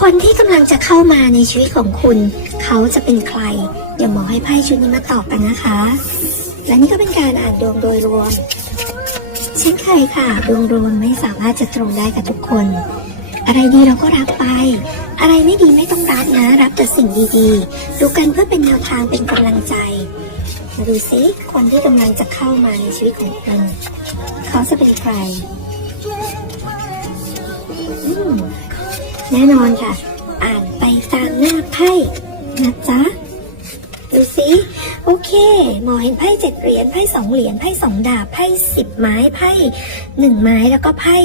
คนที่กำลังจะเข้ามาในชีวิตของคุณ เขาจะเป็นใครเดี๋ยวหมอให้ไพ่ชุดนี้มาตอบกันนะคะ และนี่ก็เป็นการอ่านดวงโดยรวม เช่นเคยค่ะดวงรวมไม่สามารถจะตรงได้กับทุกคน อะไรดีเราก็รับไป อะไรไม่ดีไม่ต้องรับนะ รับแต่สิ่งดีๆ ดูกันเพื่อเป็นแนวทางเป็นกำลังใจมาดูซิคนที่กำลังจะเข้ามาในชีวิตของคุณเขาจะเป็นใคร อืม แน่นอนค่ะ อ่านไปตามหน้าไพ่นะจ๊ะดูสิโอเค หมอเห็นไพ่เจ็ดเหรียญไพ่สองเหรียญไพ่สองดาบไพ่สิบไม้ไพ่หนึ่งไม้แล้วก็ไพ่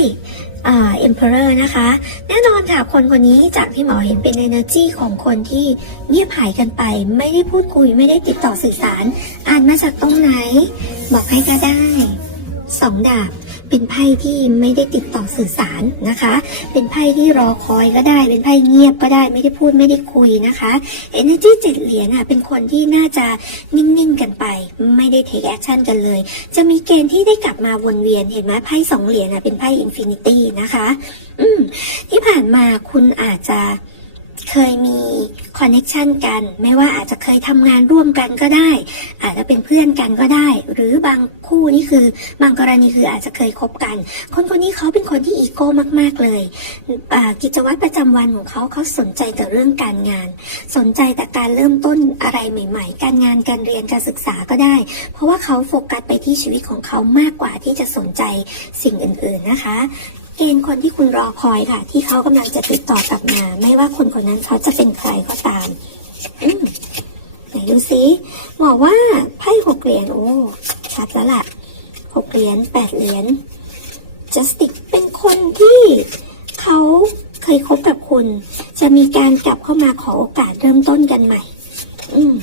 เอ่า emperor นะคะ แน่นอนค่ะคนคนนี้จากที่หมอเห็นเป็น energy ของคนที่เงียบหายกันไป ไม่ได้พูดคุยไม่ได้ติดต่อสื่อสาร อ่านมาจากตรงไหน บอกให้ก็ได้สองดาบ เป็นไพ่ที่ไม่ได้ติดต่อสื่อสารนะคะ เป็นไพ่ที่รอคอยก็ได้ เป็นไพ่เงียบก็ได้ ไม่ได้พูดไม่ได้คุยนะคะ Energy เจ็ดเหรียญอะเป็นคนที่น่าจะนิ่งๆกันไป ไม่ได้ take action กันเลย จะมีเกณฑ์ที่ได้กลับมาวนเวียนเห็นไหมไพ่สองเหรียญอะเป็นไพ่ Infinity นะคะ อืมที่ผ่านมาคุณอาจจะ เคยมีคอนเน็ชันกัน ไม่ว่าอาจจะเคยทำงานร่วมกันก็ได้ อาจจะเป็นเพื่อนกันก็ได้ หรือบางคู่นี่คือบางกรณีคืออาจจะเคยคบกัน คนคนนี้เขาเป็นคนที่อีโก้มากๆเลยกิจวัตรประจำวันของเขาเขาสนใจแต่เรื่องการงาน สนใจแต่การเริ่มต้นอะไรใหม่ ๆ การงานการเรียนการศึกษาก็ได้ เพราะว่าเขาโฟกัสไปที่ชีวิตของเขามากกว่าที่จะสนใจสิ่งอื่น ๆนะคะ เกณฑ์คนที่คุณรอคอยค่ะ ที่เขากำลังจะติดต่อกลับมา ไม่ว่าคนคนนั้นเขาจะเป็นใครก็ตามอืมไหนดูซิบอกว่าไพ่หกเหรียญโอ้ชัดแล้วล่ะหกเหรียญแปดเหรียญจัสติกเป็นคนที่เขาเคยคบกับคุณ จะมีการกลับเข้ามาขอโอกาสเริ่มต้นกันใหม่ อืม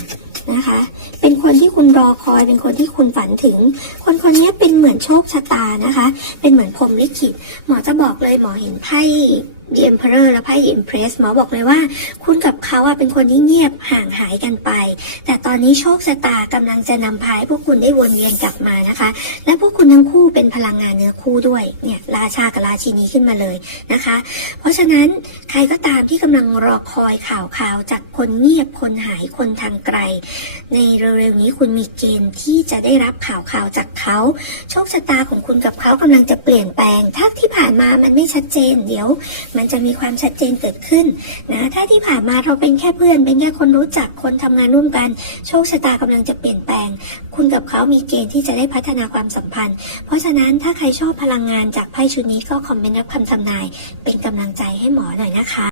คุณรอคอยเป็นคนที่คุณฝันถึง คนคนนี้เป็นเหมือนโชคชะตานะคะ เป็นเหมือนพรมลิขิตหมอจะบอกเลยหมอเห็นไพ่ The Emperor และไพ่ The Empress หมอบอกเลยว่า คุณกับเขาอะเป็นคนที่เงียบห่างหายกันไป แต่ตอนนี้โชคชะตากำลังจะนำพาให้พวกคุณได้วนเวียนกลับมานะคะ และพวกคุณทั้งคู่เป็นพลังงานเนื้อคู่ด้วยเนี่ยราชากับราชินีขึ้นมาเลยนะคะ เพราะฉะนั้นใครก็ตามที่กำลังรอคอยข่าวข่าวจากคนเงียบคนหายคนทางไกล ในเร็วๆนี้คุณมีเกณฑ์ที่จะได้รับข่าวข่าวจากเขาโชคชะตาของคุณกับเขากำลังจะเปลี่ยนแปลงถ้าที่ผ่านมามันไม่ชัดเจนเดี๋ยวมันจะมีความชัดเจนเกิดขึ้นนะถ้าที่ผ่านมาเราเป็นแค่เพื่อน เป็นแค่คนรู้จักคนทำงานร่วมกัน โชคชะตากำลังจะเปลี่ยนแปลง คุณกับเขามีเกณฑ์ที่จะได้พัฒนาความสัมพันธ์ เพราะฉะนั้นถ้าใครชอบพลังงานจากไพ่ชุดนี้ก็คอมเมนต์รับคำทำนาย เป็นกำลังใจให้หมอหน่อยนะคะ